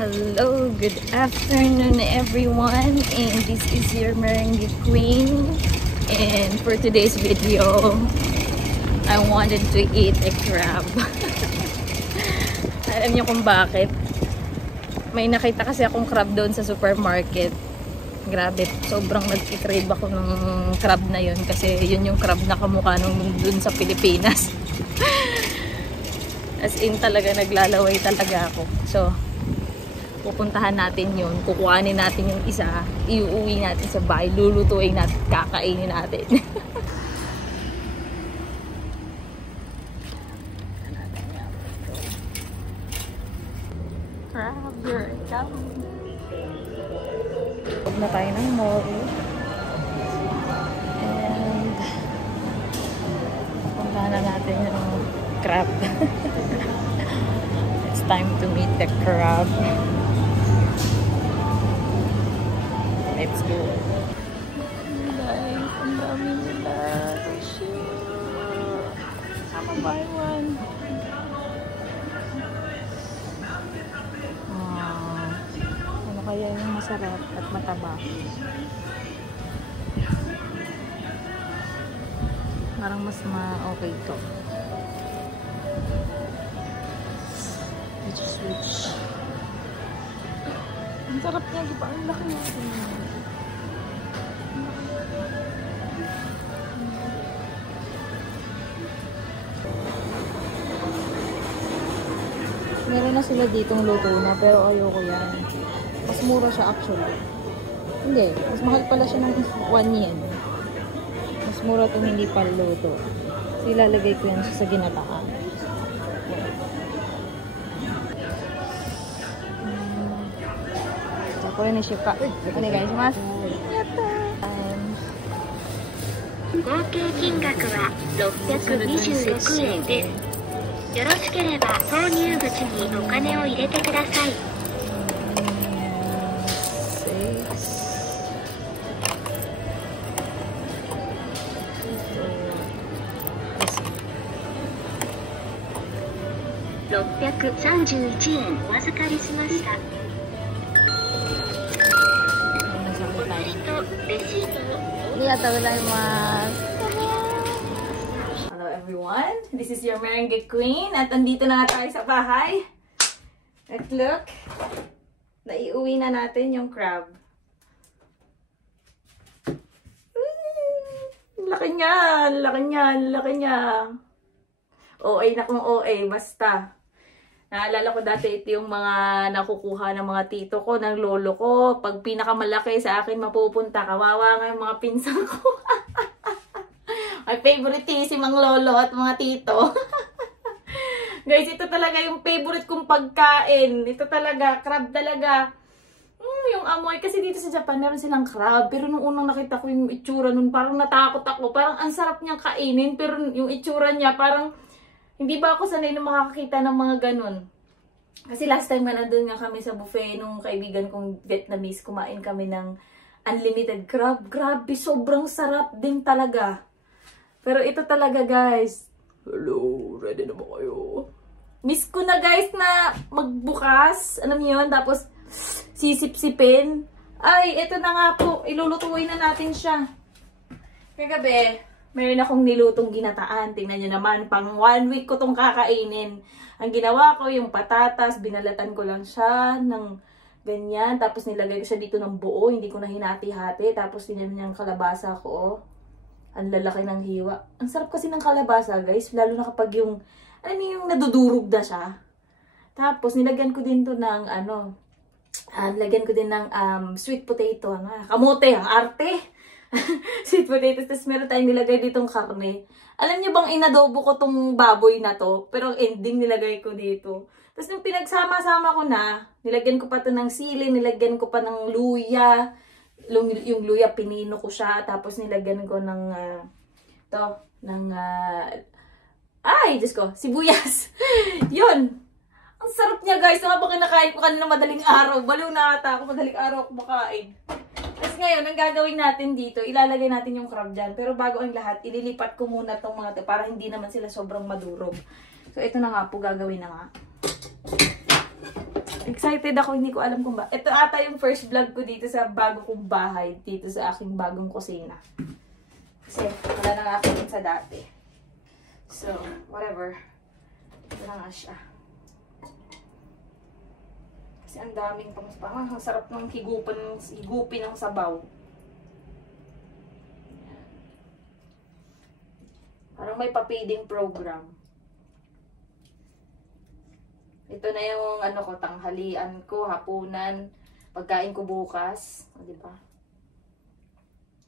Hello, good afternoon everyone, and this is your Merengue Queen, and for today's video I wanted to eat a crab. Alam niyo kung bakit? May nakita kasi akong crab doon sa supermarket. Grabe, sobrang nag-crave ako ng crab na yun kasi yun yung crab na kamukha nung doon sa Pilipinas. As in talaga naglalaway talaga ako. So pupuntahan natin yun, kukuhanin natin yung isa, iuwi natin sa bahay, lulutuin natin, kakainin natin. Crab, here it comes. Huwag na tayo ng mall. And pupuntahan na natin yung crab. It's time to meet the crab. Let's go. Guys, ang dami nila. Sama buy one. Ano kaya yung masarap at mataba? Parang mas ma-okay to. Medyo sweet. Ang sarap niya, di ba? Ang laki niya. Meron na sila ditong luto na, pero ayoko yan. Mas mura siya actually. Hindi, mas mahal pala siya ng 1 yen. Mas mura itong hindi pa luto. So ilalagay ko yan sa ginataan. Ko rin i-ship ka. Ano guys, mas? Yatta! 合計金額は626円です。よろしければ購入口にお金を入れてください。631円お預かりしました。Hello everyone, this is your Merengue Queen at andito na tayo sa bahay. At look, naiuwi na natin yung crab. Laki niya, laki niya, laki niya. OA na kung OA, basta. Naalala ko dati ito yung mga nakukuha ng mga tito ko, ng lolo ko. Pag pinakamalaki sa akin mapupunta, kawawa nga yung mga pinsan ko. My favoritism ang lolo at mga tito. Guys, ito talaga yung favorite kong pagkain. Ito talaga, crab talaga. Yung amoy, kasi dito sa Japan meron silang crab. Pero nung unang nakita ko yung itsura nun, parang natakot ako. Parang ang sarap niyang kainin, pero yung itsura niya parang hindi ba ako sanay na makakakita ng mga ganun? Kasi last time nga nandun nga kami sa buffet nung kaibigan kong Vietnamese, kumain kami ng unlimited crab. Grabe, sobrang sarap din talaga. Pero ito talaga guys. Hello, ready na ba kayo? Miss ko na guys na magbukas. Alam niyo yun? Tapos sisip-sipin. Ay, ito na nga po. Ilulutuin na natin siya. Kagabi, meron akong nilutong ginataan. Tingnan nyo naman, pang 1 week ko tong kakainin. Ang ginawa ko, yung patatas, binalatan ko lang siya ng ganyan. Tapos nilagay ko siya dito ng buo, hindi ko na hinati-hati. Tapos tingnan nyo yung kalabasa ko. Oh. Ang lalaki ng hiwa. Ang sarap kasi ng kalabasa, guys. Lalo na kapag yung, alam yung nadudurog na siya. Tapos nilagyan ko din to ng, nilagyan ko din ng sweet potato. Kamote, ang arte. Sweet potatoes. Tapos meron tayong nilagay ditong karne. Alam niyo bang inadobo ko tong baboy na to? Pero ang ending nilagay ko dito. Tapos nung pinagsama-sama ko na, nilagyan ko pa to ng sili, nilagyan ko pa ng luya. Yung luya, pinino ko siya. Tapos nilagyan ko ng, ay, Diyos ko, sibuyas. Yun. Ang sarap niya guys. Habang kinakain ko kanina madaling araw. Baliw na ata ako, madaling araw ako makain. Tapos ngayon, ang gagawin natin dito, ilalagay natin yung crab dyan. Pero bago ang lahat, ililipat ko muna itong mga ito para hindi naman sila sobrang madurog. So, ito na nga po, gagawin na nga. Excited ako, hindi ko alam kung ba. Ito ata yung first vlog ko dito sa bago kong bahay, dito sa aking bagong kusina. Kasi wala nang akin sa dati. So, whatever. Ito na nga siya. Kasi ang daming parang ang sarap ng higupin ng sabaw. Parang may pa-feeding program. Ito na yung ano ko, tanghalian ko, hapunan, pagkain ko bukas. O, diba?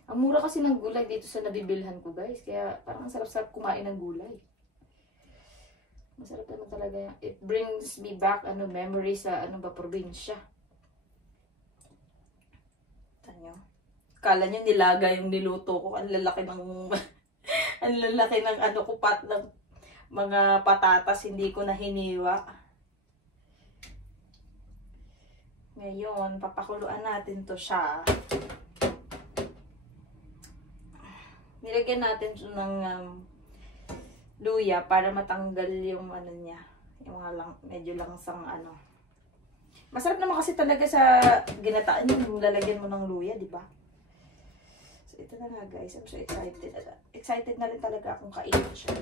Ang mura kasi ng gulay dito sa nabibilhan ko, guys. Kaya parang sarap-sarap kumain ng gulay. Masarap naman talaga yan. It brings me back memory sa probinsya. Tanyo. Kala nyo nilaga yung niluto ko. Ang lalaki ng ang lalaki ng ng mga patatas, hindi ko na hiniwa. Ngayon, papakuluan natin to siya. Nilagyan natin ito ng luya para matanggal yung niya. Yung medyo langsang Masarap naman kasi talaga sa ginataan yung lalagyan mo ng luya, di ba? So, ito na nga guys. I'm so excited. Excited na rin talaga akong kainin siya.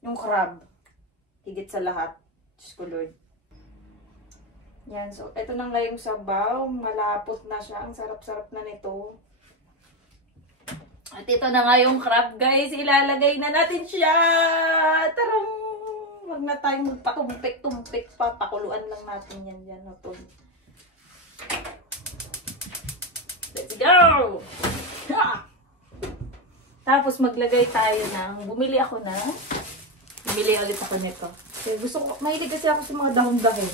Yung crab. Higit sa lahat. Diyos ko Lord. Yan. So, ito na nga yung sabaw. Malapot na siya. Ang sarap-sarap na nito. At ito na nga yung crab guys. Ilalagay na natin siya. Tarang! Huwag na tayong magpatumpik-tumpik pa. Pakuluan lang natin yan. Yan. Let's go! Ha! Tapos maglagay tayo bumili ulit ako nito. Kasi mahilig kasi ako sa mga dahon-dahon.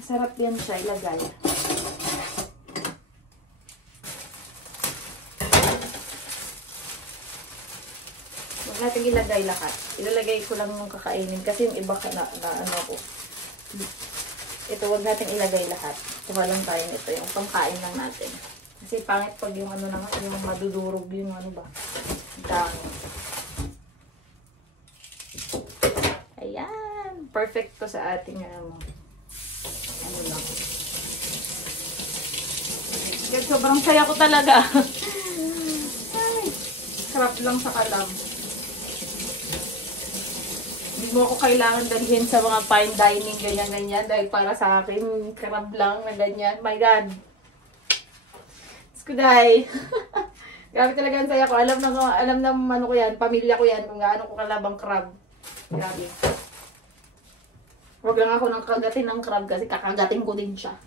Masarap yan siya ilagay. Huwag natin ilagay lahat. Ilalagay ko lang yung kakainin kasi yung iba ko. Ito, huwag natin ilagay lahat. Kuha lang tayo nito, yung pangkain lang natin. Kasi pangit pag yung yung madudurog yung dami. Ayan. Perfect to sa ating lang. Kaya sobrang saya ko talaga. Ay, sarap lang sa kalam. Hindi mo ako kailangan dalhin sa mga fine dining, ganyan-ganyan. Dahil para sa akin, crab lang na ganyan. My God. Skuday. Grabe talaga ang saya ko. Alam na ko yan, pamilya ko yan, kung gaano ko kalabang crab. Grabe. Huwag lang ako nang kagatin ng crab kasi kakagatin ko din siya.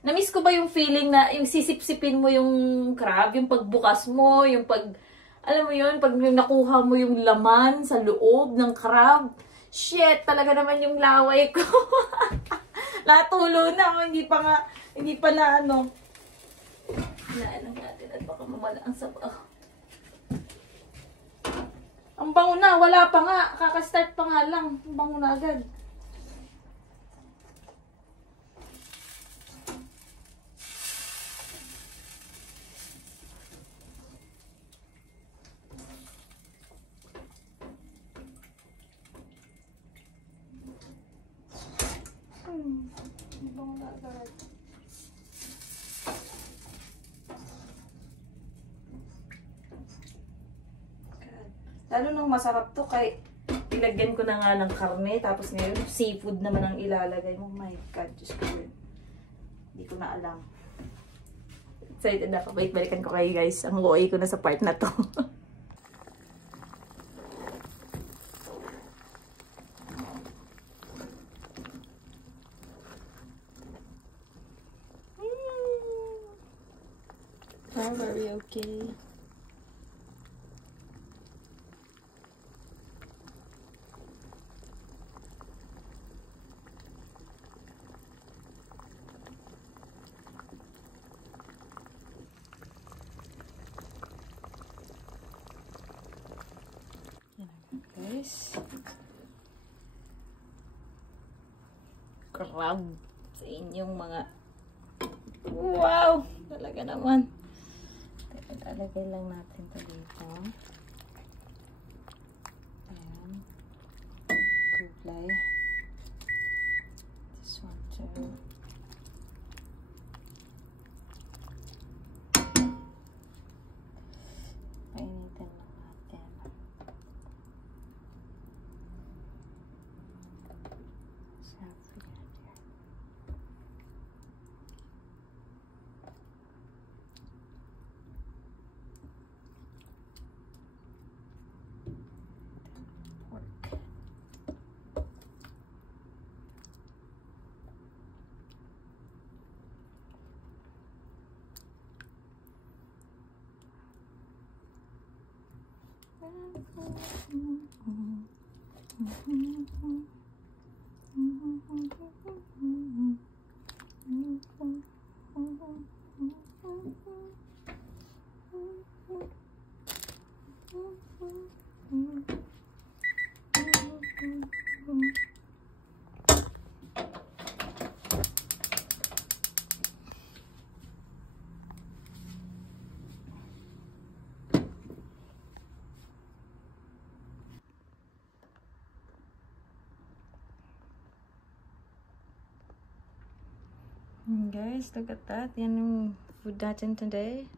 Na-miss ko ba yung feeling na yung sisip-sipin mo yung crab, yung pagbukas mo, yung alam mo yun, pag nakuha mo yung laman sa loob ng crab. Shit, talaga naman yung laway ko. Natulo na, hindi pa na Hinaan natin at baka mamala ang sabaw. Ang bango na, wala pa nga. Kakastart pa nga lang. Ang bango na agad. Ang bango na agad. Lalo nang masarap to kay ilagyan ko na nga ng karne tapos ngayon seafood naman ang ilalagay mo. Oh my God, Diyos ko yun. Hindi ko na alam. Excited ako. Balik-balikan ko kayo guys. Ang OA ko na sa part na to. Oh, very okay. Guys, crab sa inyong mga wow, talaga naman. Ilalagay lang natin ito dito. Ayan, gulay. Painitin lang natin. Guys, look at that. Yan yung food natin today.